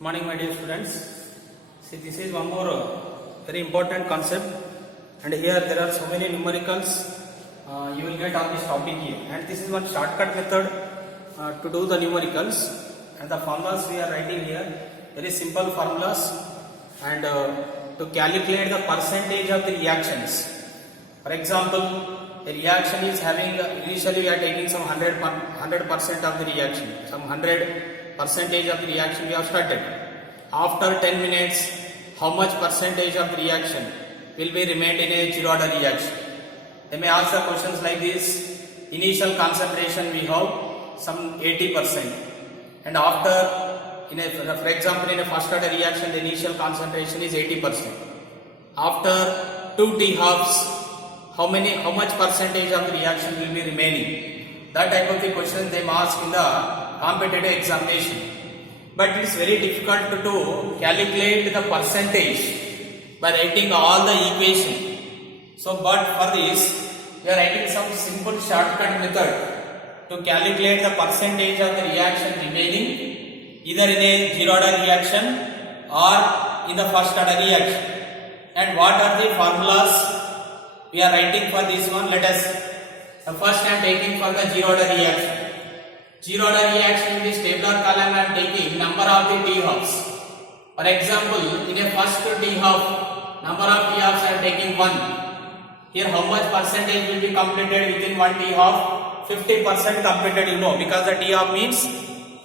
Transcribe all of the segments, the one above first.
Good morning, my dear students. See, this is one more very important concept, and here there are so many numericals you will get on this topic here. And this is one shortcut method to do the numericals, and the formulas we are writing here, very simple formulas, and to calculate the percentage of the reactions. For example, the reaction is having initially we are taking some 100% of the reaction, some 100% of the reaction we have started. After 10 minutes, how much percentage of the reaction will be remained in a zero order reaction? They may ask the questions like this. Initial concentration we have some 80%, and after for example in a first order reaction the initial concentration is 80%. After 2 t-halves, how much percentage of the reaction will be remaining? That type of the question they may ask in the competitive examination. But it is very difficult to calculate the percentage by writing all the equation. So, but for this, we are writing some simple shortcut method to calculate the percentage of the reaction remaining either in a zero order reaction or in the first order reaction. And what are the formulas we are writing for this one? Let us first I am taking for the zero order reaction. Zero order reaction in this tabular column I am taking number of the t-halves. For example, in a first t-half, number of t-halves I am taking 1. Here how much percentage will be completed within 1 t-half? 50% completed, you know, because the t-half means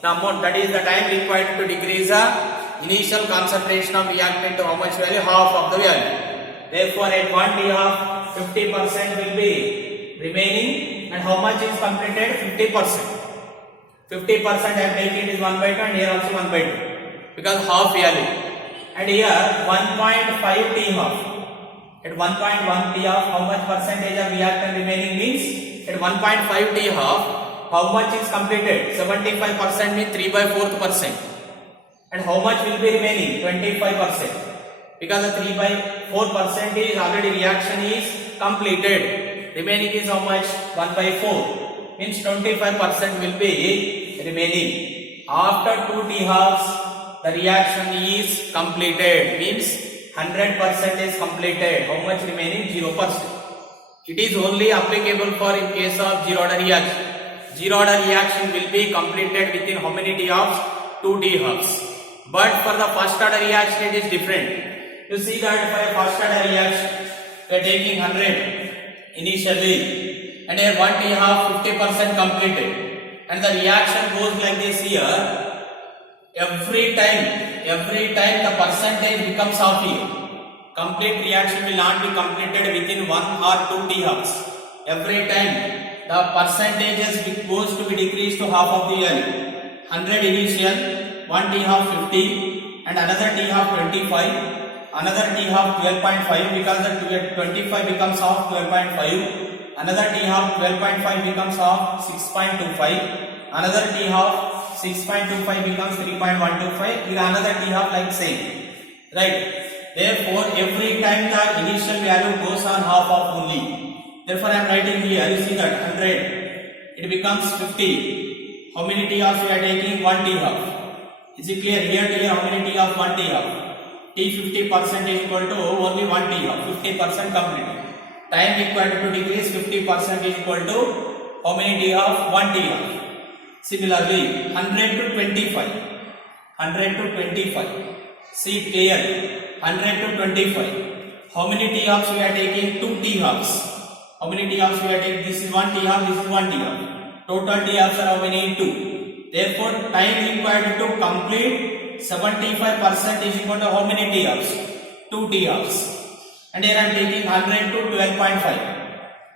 the amount, that is the time required to decrease the initial concentration of reactant to how much value? Half of the value. Therefore, at 1 t-half, 50% will be remaining, and how much is completed? 50%. 50% I am taking is 1 by 2, and here also 1 by 2 because half value. And here 1.5 t-half. At 1.1 t-half, how much percentage of reactant remaining means? At 1.5 t-half, how much is completed? 75% means 3 by 4%. And how much will be remaining? 25%. Because the 3 by 4% is already reaction is completed. Remaining is how much? 1 by 4. Means 25% will be remaining. After 2 t-halves, the reaction is completed. Means 100% is completed. How much remaining? 0%. It is only applicable for in case of zero order reaction. Zero order reaction will be completed within how many t-halves? 2 t-halves. But for the first order reaction it is different. You see that for a first order reaction we are taking 100 initially, and here 1 t-half 50% completed, and the reaction goes like this here. Every time the percentage becomes half here. Complete reaction will not be completed within 1 or 2 t-halves. Every time the percentages goes to be decreased to half of the value. 100 initial, 1 t-half 50, and another t-half 25, another t-half 12.5 because the 25 becomes half 12.5. Another t-half 12.5 becomes half 6.25. Another t-half 6.25 becomes 3.125. Here another t-half like same. Right? Therefore, every time the initial value goes on half of only. Therefore, I am writing here. You see that 100. It becomes 50. How many t-halves we are taking? 1 t-half. Is it clear? Here how many t-half? 1 t-half. T 50% is equal to only 1 t-half. 50% completed. Time required to decrease 50% is equal to how many t-half? 1 t-half. Similarly, 100 to 25. 100 to 25. See clear. 100 to 25. How many t-halves we are taking? 2 t-halves. How many t-halves we are taking? This is 1 t-half, this is 1 t-half. Total t-halves are how many? 2. Therefore, time required to complete 75% is equal to how many t-halves? 2 t-halves. And here I am taking 100 to 12.5.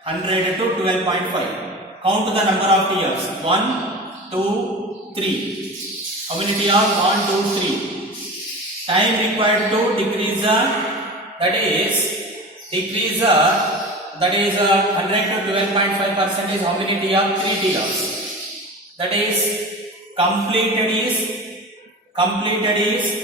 100 to 12.5. Count the number of t-halves. 1, 2, 3. How many t-halves? 1, 2, 3. Time required to decrease that is 100 to 12.5% is how many t-halves? 3 t-halves. That is completed is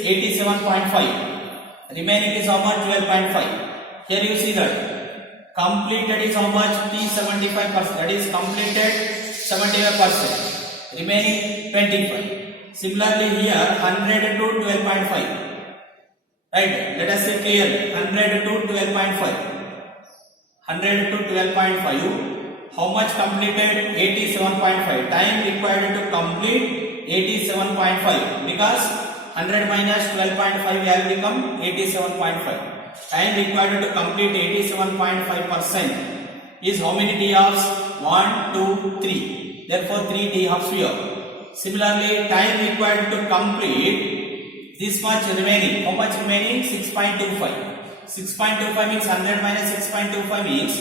87.5. Remaining is how much? 12.5. Here you see that completed is how much? T75%. That is completed 75%. Remaining 25. Similarly here 100 to 12.5. Right? Let us say clear 100 to 12.5. 100 to 12.5. How much completed? 87.5. Time required to complete 87.5 because 100 minus 12.5 will become 87.5. Time required to complete 87.5% is how many t halves? 1, 2, 3. Therefore 3 t halves here. Similarly, time required to complete this much remaining. How much remaining? 6.25. 6.25 means 100 minus 6.25 means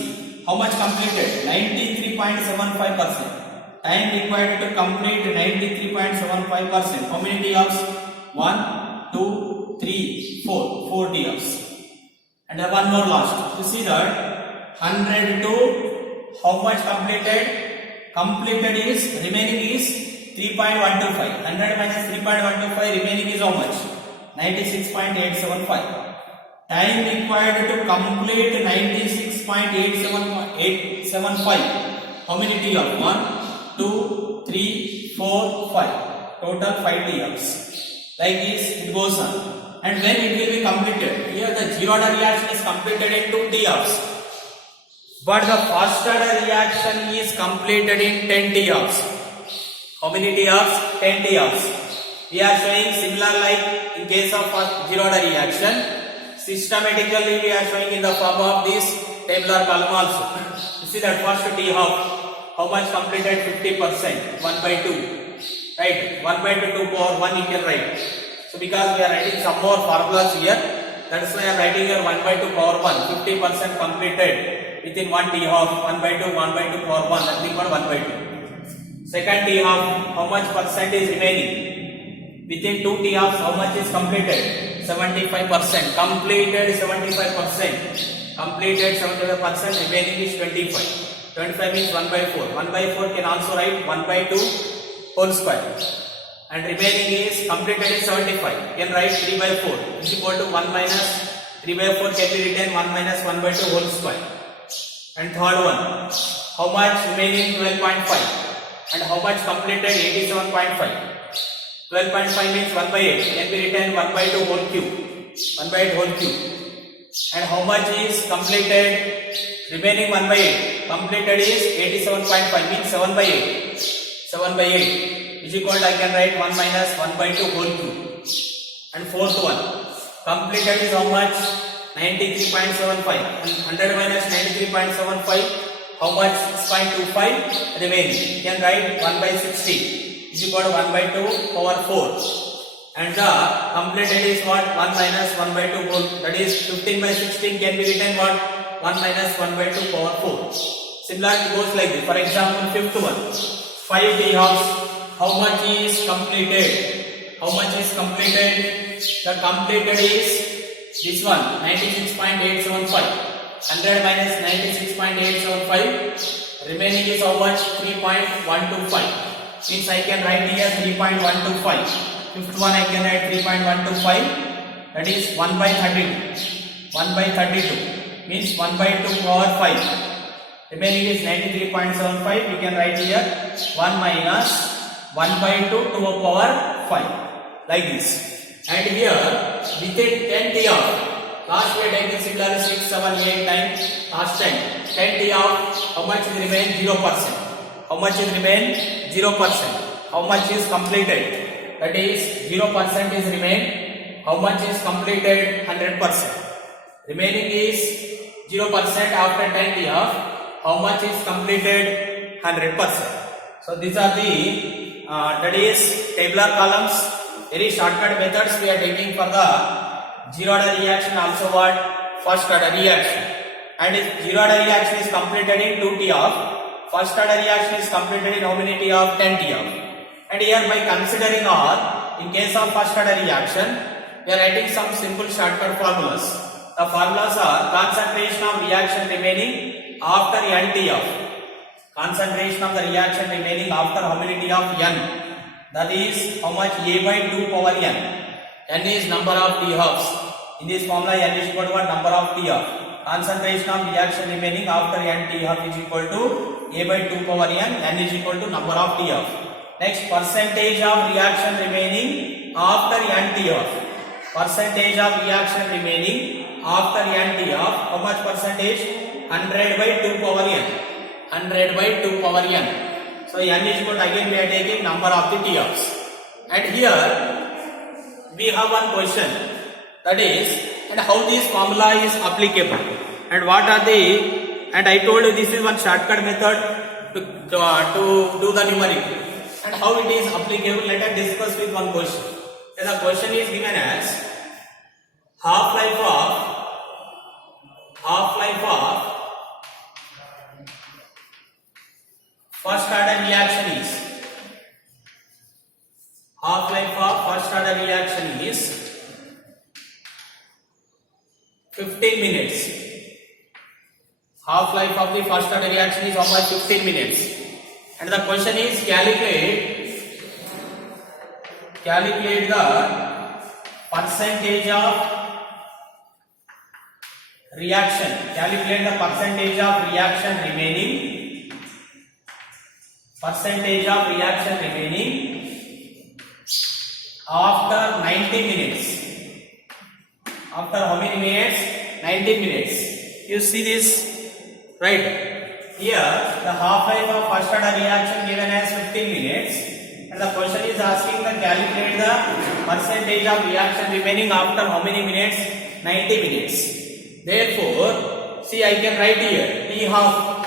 how much completed? 93.75%. Time required to complete 93.75%. How many t halves? 1, 2, 3, 4. 4 t halves. And one more last. You see that 100 to how much completed? Completed is remaining is 3.125. 100 minus 3.125 remaining is how much? 96.875. Time required to complete 96.875. How many t halves? 1, 2, 3, 4, 5. Total 5 t halves. Like this it goes on. And when it will be completed? Here the zero order reaction is completed in 2 t halves. But the first order reaction is completed in 10 t halves. How many t halves? 10 t halves. We are showing similar like in case of zero order reaction. Systematically we are showing in the form of this tabular column also. You see that first t half, how much completed? 50%, 1 by 2. Right? 1 by 2 to power 1 you can write. So because we are writing some more formulas here, that is why I am writing here 1 by 2 power 1, 50% completed within 1 t half, 1 by 2 power 1, nothing but 1 by 2. Second t half, how much percent is remaining? Within 2 t halves, how much is completed? 75%. Completed 75%. Completed 75%, remaining is 25. 25 means 1 by 4. 1 by 4 can also write 1 by 2 whole square. And remaining is completed is 75. Can write 3 by 4 is equal to 1 minus 3 by 4 can be written 1 minus 1 by 2 whole square. And third one, how much remaining? 12.5. And how much completed? 87.5. 12.5 means 1 by 8 can be written 1 by 2 whole cube. 1 by 8 whole cube. And how much is completed? Remaining 1 by 8. Completed is 87.5 means 7 by 8. 7 by 8 is equal to I can write 1 minus 1 by 2 whole cube. And fourth one, completed is how much? 93.75. And 100 minus 93.75, how much? 6.25 remaining. You can write 1 by 60 is equal to 1 by 2 power 4. And the completed is what? 1 minus 1 by 2 whole, that is 15 by 16 can be written what? 1 minus 1 by 2 power 4. Similarly goes like this. For example, fifth one, 5 t halves, how much is completed? How much is completed? The completed is this one, 96.875. 100 minus 96.875, remaining is how much? 3.125. Means I can write here 3.125. Fifth one I can write 3.125. That is 1 by 32. 1 by 32 means 1 by 2 power 5. Remaining is 93.75. You can write here 1 minus 1 by 2 to the power 5. Like this. And here within 10 t half, last we are taking similarly 6, 7, 8 times last time. 10 t half, how much is remain? 0%. How much is remain? 0%. How much is completed? That is 0% is remain. How much is completed? 100%. Remaining is 0% after 10 t half. How much is completed? 100%. So these are the that is tabular columns. Very shortcut methods we are taking for the zero order reaction, also what? First order reaction. And if zero order reaction is completed in 2 t half, first order reaction is completed in how many t half? 10 t half. And here by considering all, in case of first order reaction, we are writing some simple shortcut formulas. The formulas are concentration of reaction remaining after n t half. Concentration of the reaction remaining after how many t half? N. That is how much? A by 2 power n. N is number of t halves. In this formula, n is equal to what? Number of t half. Concentration of reaction remaining after n t half is equal to A by 2 power n. N is equal to number of t half. Next, percentage of reaction remaining after NT-off. Percentage of reaction remaining after NT-off. How much percentage? 100 by 2 power n. 100 by 2 power n. So n is equal to, again we are taking number of the T-offs. And here we have one question, that is, and how this formula is applicable and what are the, and I told you this is one shortcut method to do the numerical, and how it is applicable. Let us discuss with one question. And the question is given as half-life of first order reaction is, half-life of first order reaction is 15 minutes. Half-life of the first order reaction is about 15 minutes. And the question is calculate the percentage of reaction. Calculate the percentage of reaction remaining. Percentage of reaction remaining after 90 minutes. After how many minutes? 90 minutes. You see this, right? Here the half-life of first order reaction given as 15 minutes, and the question is asking to calculate the percentage of reaction remaining after how many minutes? 90 minutes. Therefore, see, I can write here T half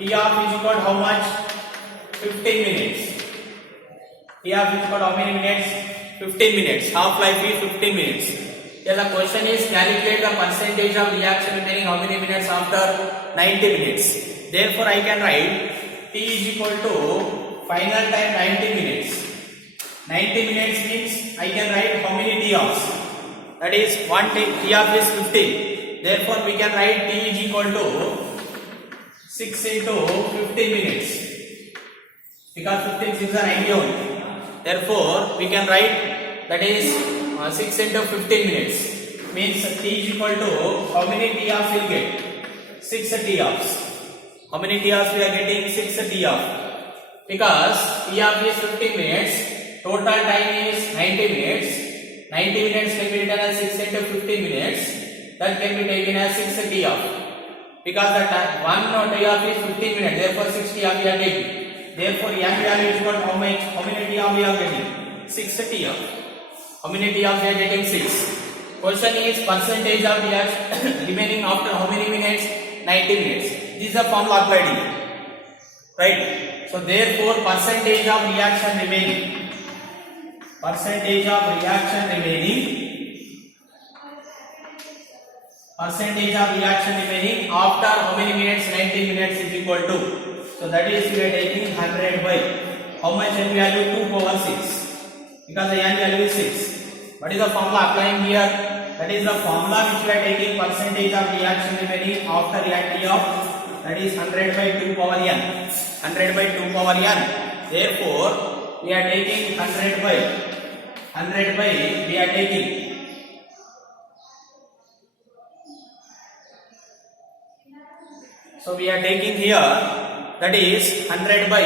is equal to how much? 15 minutes. T half is equal to how many minutes? 15 minutes. Half-life is 15 minutes. Here the question is calculate the percentage of reaction remaining how many minutes after 90 minutes. Therefore, I can write T is equal to final time 90 minutes. 90 minutes means I can write how many T-offs. That is, one T-off is 15. Therefore, we can write T is equal to 6 into 15 minutes. Because 15 6 are 90 only. Therefore, we can write, that is 6 into 15 minutes. Means T is equal to how many T-offs we will get? 6 T-offs. How many T-offs we are getting? 6 T-offs. Because T-off is 15 minutes, total time is 90 minutes. 90 minutes can be written as 6 into 15 minutes. That can be taken as 6 T-off. Because the time, one T-off is 15 minutes, therefore 6 T-off we are taking. Therefore, n value is equal to how much? How many T-off we are getting? 6 T-off. How many T-off we are getting? 6. Question is percentage of reaction remaining after how many minutes? 90 minutes. This is the formula applied here. Right? So therefore, percentage of reaction remaining. Percentage of reaction remaining. Percentage of reaction remaining after how many minutes? 90 minutes is equal to. So that is we are taking 100 by how much n value? 2 power 6. Because the n value is 6. What is the formula applying here? That is the formula which we are taking percentage of reaction remaining after T-off. That is 100 by 2 power n. 100 by 2 power n. Therefore, we are taking 100 by we are taking so we are taking here. That is 100 by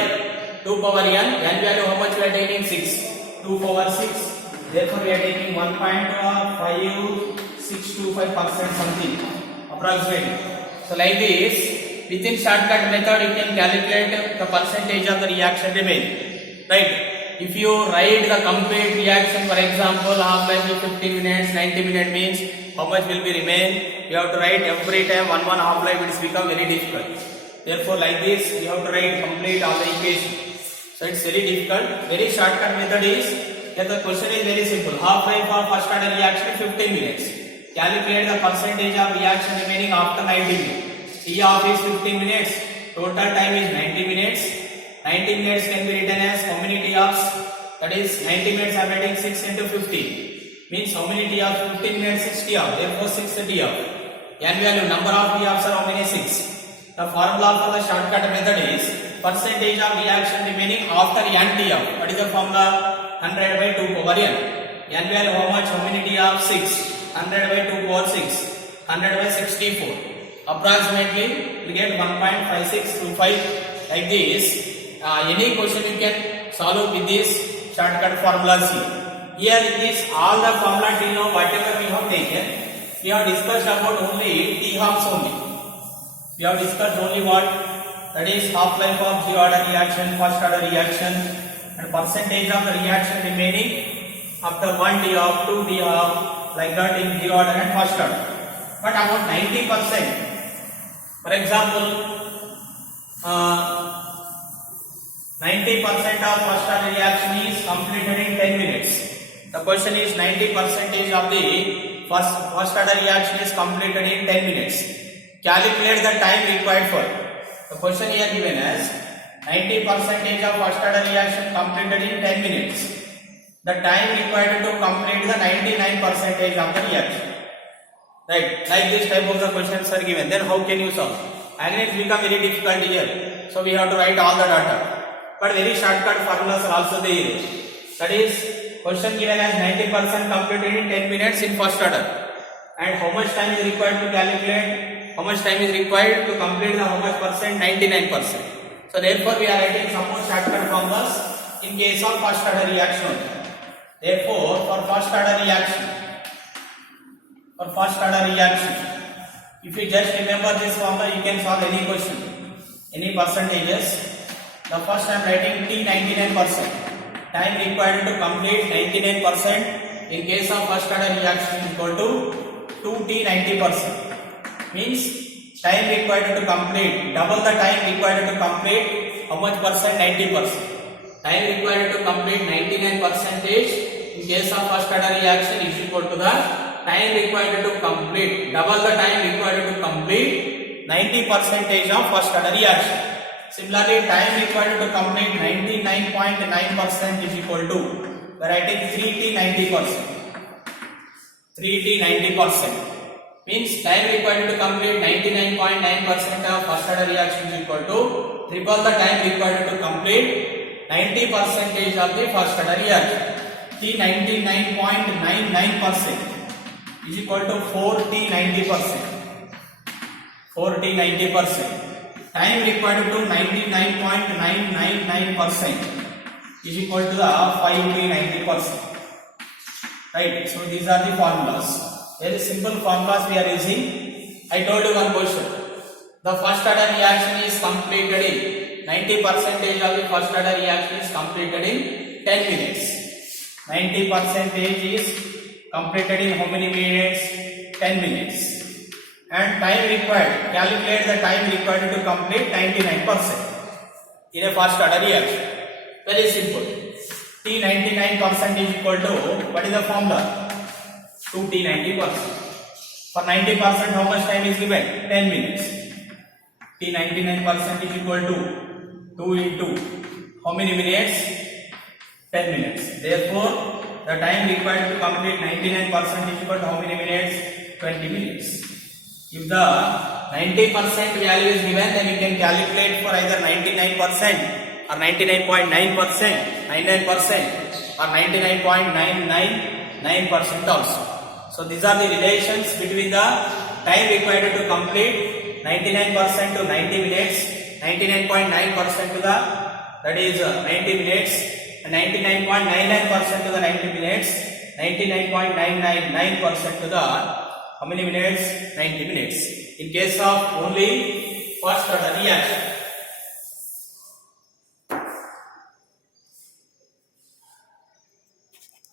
2 power n. N value how much we are taking? 6. 2 power 6. Therefore, we are taking 1.5625% something approximately. So like this, within shortcut method, you can calculate the percentage of the reaction remaining. Right? If you write the complete reaction, for example, half-life is 15 minutes, 90 minutes means how much will be remain? You have to write every time one half-life. It has become very difficult. Therefore, like this, you have to write complete all the equation. So it's very difficult. Very shortcut method is, here the question is very simple. Half-life of first order reaction 15 minutes. Calculate the percentage of reaction remaining after 90 minutes. T-off is 15 minutes. Total time is 90 minutes. 90 minutes can be written as how many T-offs? That is 90 minutes are writing 6 into 15. Means how many T-offs? 15 minutes 6 T-off. Therefore 6 T-off. N value, number of T-offs are how many? 6. The formula for the shortcut method is percentage of reaction remaining after n T-off. What is the formula? 100 by 2 power n. N value how much? How many T-off? 6. 100 by 2 power 6. 100 by 64. Approximately we get 1.5625 like this. Any question you can solve with this shortcut formulas here. Here in this all the formula till now whatever we have taken, we have discussed about only T halves only. We have discussed only what? That is half-life of zero order reaction, first order reaction, and percentage of the reaction remaining after 1 T half, 2 T half, like that in zero order and first order. But about 90%, for example, 90% of first order reaction is completed in 10 minutes. The question is 90% of the first order reaction is completed in 10 minutes. Calculate the time required for. The question here given as 90% of first order reaction completed in 10 minutes. The time required to complete the 99% of the reaction. Right, like this type of the questions are given. Then how can you solve? Again it become very difficult here. So we have to write all the data. But very shortcut formulas are also there. That is, question given as 90% completed in 10 minutes in first order. And how much time is required to calculate? How much time is required to complete the how much percent? 99%. So therefore we are writing some more shortcut formulas in case of first order reaction. Therefore for first order reaction, if you just remember this formula, you can solve any question, any percentages. The first I am writing T 99%. Time required to complete 99% in case of first order reaction is equal to 2T 90%. Means time required to complete, double the time required to complete how much percent? 90%. Time required to complete 99% in case of first order reaction is equal to the time required to complete, double the time required to complete 90% of first order reaction. Similarly, time required to complete 99.9% is equal to, we are writing 3T 90%. 3T 90% means time required to complete 99.9% of first order reaction is equal to triple the time required to complete 90% of the first order reaction. T 99.99% is equal to 4T 90%. 4T 90%. Time required to 99.999% is equal to the 5T 90%. Right. So these are the formulas. Very simple formulas we are using. I told you one question. The first order reaction is completed in 90% of the first order reaction is completed in 10 minutes. 90% is completed in how many minutes? 10 minutes. And time required, calculate the time required to complete 99% in a first order reaction. Very simple. T 99% is equal to, what is the formula? 2T 90%. For 90% how much time is given? 10 minutes. T 99% is equal to 2 into how many minutes? 10 minutes. Therefore, the time required to complete 99% is equal to how many minutes? 20 minutes. If the 90% value is given, then you can calculate for either 99% or 99.9%, 99% or 99.999% also. So these are the relations between the time required to complete 99% to 90 minutes, 99.9% to the, that is 90 minutes, and 99.99% to the 90 minutes, 99.999% to the how many minutes? 90 minutes. In case of only first order reaction.